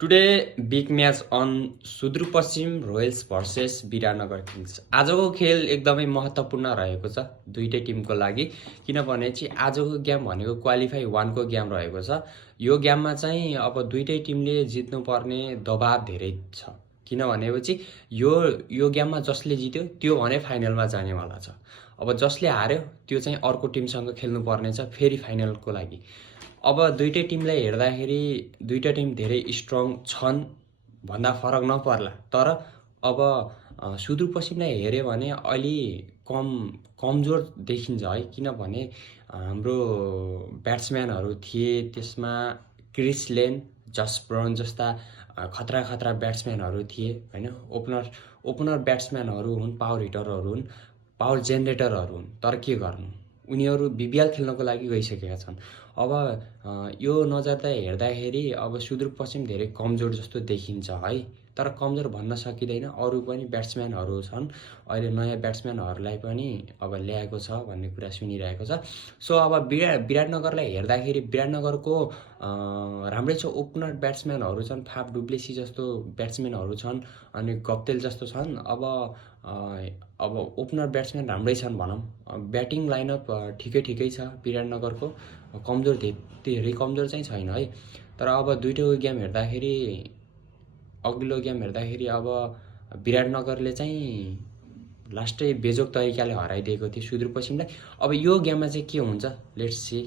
Today big match अन Sudurpaschim Royals versus Biratnagar Kings. आजको खेल एकदमै महत्त्वपूर्ण रहेको छ दुईटै टिमको लागि, किनभने चाहिँ आजको गेम भनेको क्वालिफाई 1को गेम रहेको छ। यो गेममा चाहिँ अब दुईटै टिमले जित्नुपर्ने दबाब धेरै छ, किनभनेपछि यो गेममा जसले जित्यो त्यो भने फाइनलमा जानेवाला छ। अब जसले हार्यो त्यो चाहिँ अर्को टिमसँग खेल्नुपर्ने छ फेरि फाइनलको लागि। अब दुईटै टिमलाई हेर्दाखेरि दुईटा टिम धेरै स्ट्रङ छन् भन्दा फरक नपर्ला, तर अब सुदूरपश्चिमलाई हेऱ्यो भने अलि कमजोर देखिन्छ है, किनभने हाम्रो ब्याट्सम्यानहरू थिए, त्यसमा क्रिस लेन, जस ब्राउन जस्ता खतरा ब्याट्सम्यानहरू थिए होइन। ओपनर ब्याट्सम्यानहरू हुन्, पावर हिटरहरू हुन्, पावर जेनेरेटरहरू हुन्, तर के गर्नु, उनीहरू बिबिएल खेल्नको लागि गइसकेका छन्। अब यो नजरले हेर्दाखेरि अब सुदूरपश्चिम धेरै कमजोर जस्तो देखिन्छ है, तर कमजोर भन्न सकिँदैन। अरू पनि ब्याट्सम्यानहरू छन्, अहिले नयाँ ब्याट्सम्यानहरूलाई पनि अब ल्याएको छ भन्ने कुरा सुनिरहेको छ। सो अब विराटनगरलाई हेर्दाखेरि विराटनगरको राम्रै छ, ओपनर ब्याट्सम्यानहरू छन्, फाफ डुप्लेसी जस्तो ब्याट्सम्यानहरू छन्, अनि गप्तेल जस्तो छन्। अब ओपनर ब्याट्सम्यान राम्रै छन् भनौँ। ब्याटिङ लाइनअप ठिकै छ विराटनगरको, कमजोर धेरै कमजोर चाहिँ छैन है। तर अब दुईटैको गेम हेर्दाखेरि, अघिल्लो गेम हेर्दाखेरि अब विराटनगरले चाहिँ लास्टै बेजोग तरिकाले हराइदिएको थियो सुदूरपश्चिमलाई। अब यो गेममा चाहिँ के हुन्छ, लेट्स सी।